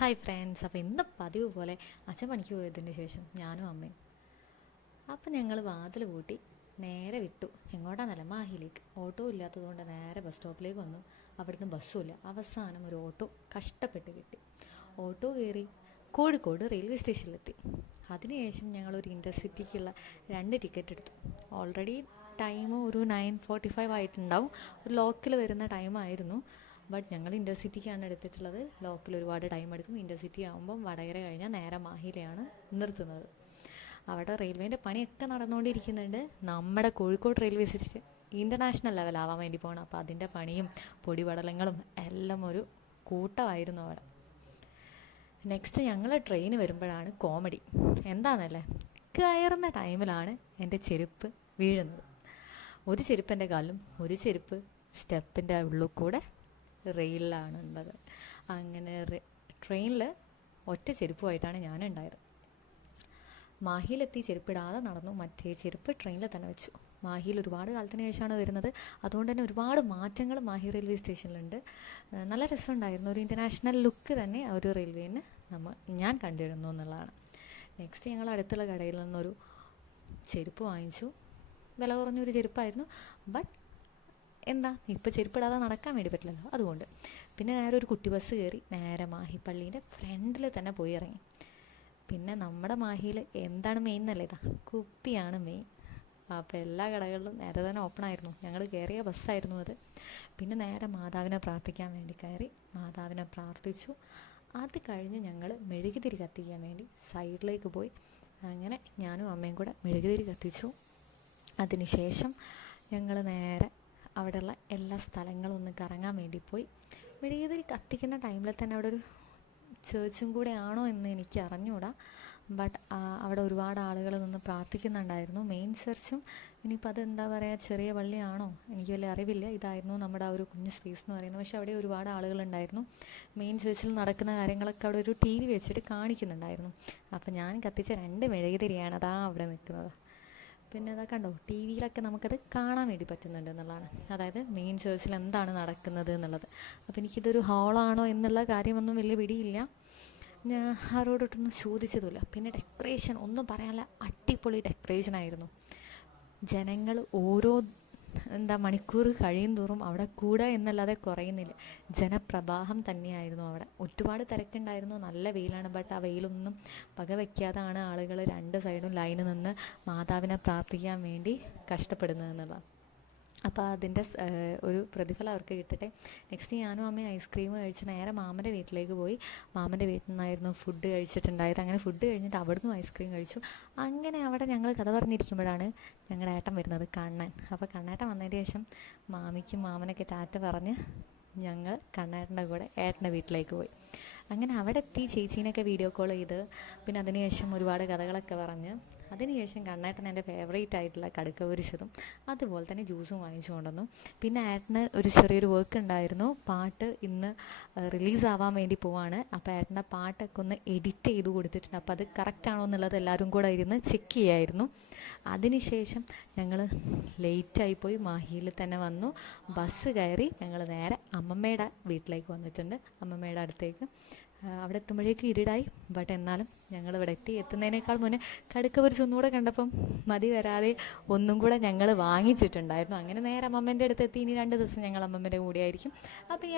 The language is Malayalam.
Hi friends. അപ്പോൾ ഇന്ന് പതിവ് പോലെ അച്ഛൻ പണിക്ക് പോയതിന് ശേഷം ഞാനും അമ്മയും അപ്പം ഞങ്ങൾ വാതിൽ കൂട്ടി നേരെ വിട്ടു. എങ്ങോട്ടാന്നല്ല, മാഹിയിലേക്ക്. ഓട്ടോ ഇല്ലാത്തതുകൊണ്ട് നേരെ ബസ് സ്റ്റോപ്പിലേക്ക് വന്നു. അവിടുന്ന് ബസ്സും ഇല്ല. അവസാനം ഒരു ഓട്ടോ കഷ്ടപ്പെട്ട് കിട്ടി. ഓട്ടോ കയറി കോഴിക്കോട് റെയിൽവേ സ്റ്റേഷനിലെത്തി. അതിനുശേഷം ഞങ്ങളൊരു ഇൻ്റർസിറ്റിക്കുള്ള 2 ടിക്കറ്റ് എടുത്തു. ഓൾറെഡി ടൈം ഒരു 9:45 ആയിട്ടുണ്ടാവും. ഒരു ലോക്കൽ വരുന്ന ടൈമായിരുന്നു. ബട്ട് ഞങ്ങൾ ഇൻ്റർസിറ്റിക്കാണ് എടുത്തിട്ടുള്ളത്. ലോക്കൽ ഒരുപാട് ടൈം എടുക്കും. ഇൻ്റർസിറ്റി ആകുമ്പം വടകര കഴിഞ്ഞാൽ നേരെ മാഹിയിലാണ് നിർത്തുന്നത്. അവിടെ റെയിൽവേൻ്റെ പണിയൊക്കെ നടന്നുകൊണ്ടിരിക്കുന്നുണ്ട്. നമ്മുടെ കോഴിക്കോട് റെയിൽവേ സ്റ്റേഷൻ ഇൻ്റർനാഷണൽ ലെവലാവാൻ വേണ്ടി പോകണം. അപ്പോൾ അതിൻ്റെ പണിയും പൊടിപടലങ്ങളും എല്ലാം ഒരു കൂട്ടമായിരുന്നു അവിടെ. നെക്സ്റ്റ് ഞങ്ങൾ ട്രെയിൻ വരുമ്പോഴാണ് കോമഡി. എന്താണെന്നല്ലേ, കയറുന്ന ടൈമിലാണ് എൻ്റെ ചെരുപ്പ് വീഴുന്നത്. ഒരു ചെരുപ്പ് എൻ്റെ കാലിലും, ഒരു ചെരുപ്പ് സ്റ്റെപ്പിൻ്റെ ഉള്ളിൽ കൂടെ റെയിലിലാണ് ഉള്ളത്. അങ്ങനെ ട്രെയിനിൽ ഒറ്റ ചെരുപ്പുമായിട്ടാണ് ഞാനുണ്ടായത്. മാഹിയിലെത്തി ചെരുപ്പിടാതെ നടന്നു. മറ്റേ ചെരുപ്പ് ട്രെയിനിൽ തന്നെ വെച്ചു. മാഹിയിൽ ഒരുപാട് കാലത്തിന് ശേഷമാണ് വരുന്നത്. അതുകൊണ്ട് തന്നെ ഒരുപാട് മാറ്റങ്ങൾ മാഹി റെയിൽവേ സ്റ്റേഷനിലുണ്ട്. നല്ല രസമുണ്ടായിരുന്നു. ഒരു ഇൻ്റർനാഷണൽ ലുക്ക് തന്നെ ആ ഒരു റെയിൽവേന്ന് ഞാൻ കണ്ടിരുന്നു എന്നുള്ളതാണ്. നെക്സ്റ്റ് ഞങ്ങൾ അടുത്തുള്ള കടയിൽ നിന്നൊരു ചെരുപ്പ് വാങ്ങിച്ചു. വില കുറഞ്ഞൊരു ചെരുപ്പായിരുന്നു. ബട്ട് എന്താ, ഇപ്പോൾ ചെരുപ്പിടാതെ നടക്കാൻ വേണ്ടി പറ്റില്ലല്ലോ, അതുകൊണ്ട്. പിന്നെ നേരെ ഒരു കുട്ടി ബസ് കയറി നേരെ മാഹി പള്ളീൻ്റെ ഫ്രണ്ടിൽ തന്നെ പോയി ഇറങ്ങി. പിന്നെ നമ്മുടെ മാഹിയിൽ എന്താണ് മെയിൻ എന്നല്ലേ, ഇതാ കുപ്പിയാണ് മെയിൻ. അപ്പോൾ എല്ലാ കടകളിലും നേരെ തന്നെ ഓപ്പൺ ആയിരുന്നു. ഞങ്ങൾ കയറിയ ബസ്സായിരുന്നു അത്. പിന്നെ നേരെ മാതാവിനെ പ്രാർത്ഥിക്കാൻ വേണ്ടി കയറി. മാതാവിനെ പ്രാർത്ഥിച്ചു. അത് കഴിഞ്ഞ് ഞങ്ങൾ മെഴുകുതിരി കത്തിക്കാൻ വേണ്ടി സൈഡിലേക്ക് പോയി. അങ്ങനെ ഞാനും അമ്മയും കൂടെ മെഴുകുതിരി കത്തിച്ചു. അതിനുശേഷം ഞങ്ങൾ നേരെ അവിടെയുള്ള എല്ലാ സ്ഥലങ്ങളും ഒന്ന് കറങ്ങാൻ വേണ്ടി പോയി. മെഴുകുതിരി കത്തിക്കുന്ന ടൈമിൽ തന്നെ അവിടെ ഒരു ചേർച്ചും കൂടെ ആണോ എന്ന് എനിക്ക് അറിഞ്ഞുകൂടാ. ബട്ട് അവിടെ ഒരുപാട് ആളുകൾ നിന്ന് പ്രാർത്ഥിക്കുന്നുണ്ടായിരുന്നു. മെയിൻ ചർച്ചും ഇനിയിപ്പോൾ അതെന്താ പറയുക, ചെറിയ പള്ളിയാണോ എനിക്ക് വലിയ അറിവില്ല. ഇതായിരുന്നു നമ്മുടെ ആ ഒരു കുഞ്ഞ് സ്പേസ് എന്ന് പറയുന്നത്. പക്ഷെ അവിടെ ഒരുപാട് ആളുകളുണ്ടായിരുന്നു. മെയിൻ ചർച്ചിൽ നടക്കുന്ന കാര്യങ്ങളൊക്കെ അവിടെ ഒരു TV വെച്ചിട്ട് കാണിക്കുന്നുണ്ടായിരുന്നു. അപ്പോൾ ഞാൻ കത്തിച്ച 2 മെഴുകുതിരിയാണ് അതാ അവിടെ നിൽക്കുന്നത്. പിന്നെ അതാ കണ്ടോ, TV-യിലൊക്കെ നമുക്കത് കാണാൻ വേണ്ടി പറ്റുന്നുണ്ട് എന്നുള്ളതാണ്. അതായത് മെയിൻ ചർച്ചിൽ എന്താണ് നടക്കുന്നത് എന്നുള്ളത്. അപ്പോൾ എനിക്കിതൊരു ഹാളാണോ എന്നുള്ള കാര്യമൊന്നും വലിയ പിടിയില്ല. ഞാൻ ആരോടൊട്ടൊന്നും ചോദിച്ചതുമില്ല. പിന്നെ ഡെക്കറേഷൻ ഒന്നും പറയാനുള്ള അടിപൊളി ഡെക്കറേഷനായിരുന്നു. ജനങ്ങൾ ഓരോ മണിക്കൂർ കഴിയും തോറും അവിടെ കൂടുക എന്നല്ലാതെ കുറയുന്നില്ല. ജനപ്രവാഹം തന്നെയായിരുന്നു അവിടെ. ഒരുപാട് തിരക്കുണ്ടായിരുന്നു. നല്ല വെയിലാണ്. ബട്ട് ആ വെയിലൊന്നും വകവയ്ക്കാതാണ് ആളുകൾ 2 സൈഡും ലൈന് നിന്ന് മാതാവിനെ പ്രാർത്ഥിക്കാൻ വേണ്ടി കഷ്ടപ്പെടുന്നതെന്നുള്ളതാണ്. അപ്പോൾ അതിൻ്റെ ഒരു പ്രതിഫലം അവർക്ക് കിട്ടട്ടെ. നെക്സ്റ്റ് ഞാനും അമ്മയും ഐസ്ക്രീം കഴിച്ച് നേരെ മാമൻ്റെ വീട്ടിലേക്ക് പോയി. മാമൻ്റെ വീട്ടിൽ നിന്നായിരുന്നു ഫുഡ് കഴിച്ചിട്ടുണ്ടായത്. അങ്ങനെ ഫുഡ് കഴിഞ്ഞിട്ട് അവിടുന്ന് ഐസ്ക്രീം കഴിച്ചു. അങ്ങനെ അവിടെ ഞങ്ങൾ കഥ പറഞ്ഞിരിക്കുമ്പോഴാണ് ഞങ്ങളുടെ ഏട്ടൻ വരുന്നത്, കണ്ണൻ. അപ്പോൾ കണ്ണേട്ടൻ വന്നതിന് ശേഷം മാമിക്കും മാമനൊക്കെ ടാറ്റ പറഞ്ഞ് ഞങ്ങൾ കണ്ണേട്ടൻ്റെ കൂടെ ഏട്ടൻ്റെ വീട്ടിലേക്ക് പോയി. അങ്ങനെ അവിടെ എത്തി ചേച്ചീനൊക്കെ വീഡിയോ കോൾ ചെയ്ത് പിന്നെ അതിനുശേഷം ഒരുപാട് കഥകളൊക്കെ പറഞ്ഞ് അതിനുശേഷം കണ്ണേട്ടൻ എൻ്റെ ഫേവറേറ്റ് ആയിട്ടുള്ള കടുക്ക പൊരിച്ചതും അതുപോലെ തന്നെ ജ്യൂസും വാങ്ങിച്ചു കൊണ്ടുവന്നു. പിന്നെ ഏട്ടന് ഒരു ചെറിയൊരു വർക്ക് ഉണ്ടായിരുന്നു. പാട്ട് ഇന്ന് റിലീസാവാൻ വേണ്ടി പോവാണ്. അപ്പോൾ ഏട്ടൻ്റെ പാട്ടൊക്കെ ഒന്ന് എഡിറ്റ് ചെയ്ത് കൊടുത്തിട്ടുണ്ട്. അപ്പോൾ അത് കറക്റ്റാണോ എന്നുള്ളത് എല്ലാവരും കൂടെ ഇരുന്ന് ചെക്ക് ചെയ്യായിരുന്നു. അതിനുശേഷം ഞങ്ങൾ ലേറ്റായിപ്പോയി. മാഹിയിൽ തന്നെ വന്നു. ബസ് കയറി ഞങ്ങൾ നേരെ അമ്മമ്മയുടെ വീട്ടിലേക്ക് വന്നിട്ടുണ്ട്, അമ്മമ്മയുടെ അടുത്തേക്ക്. അവിടെ എത്തുമ്പോഴേക്ക് ഇരുടായി. ബട്ട് എന്നാലും ഞങ്ങൾ ഇവിടെ എത്തുന്നതിനേക്കാൾ മുന്നേ കടുക്ക പൊരിച്ച് ഒന്നുകൂടെ കണ്ടപ്പം മതി വരാതെ ഒന്നും കൂടെ ഞങ്ങൾ വാങ്ങിച്ചിട്ടുണ്ടായിരുന്നു. അങ്ങനെ നേരെ അമ്മമ്മേൻ്റെ അടുത്ത് എത്തി. ഇനി 2 ദിവസം ഞങ്ങൾ അമ്മമ്മേൻ്റെ കൂടെ ആയിരിക്കും. അപ്പോൾ ഈ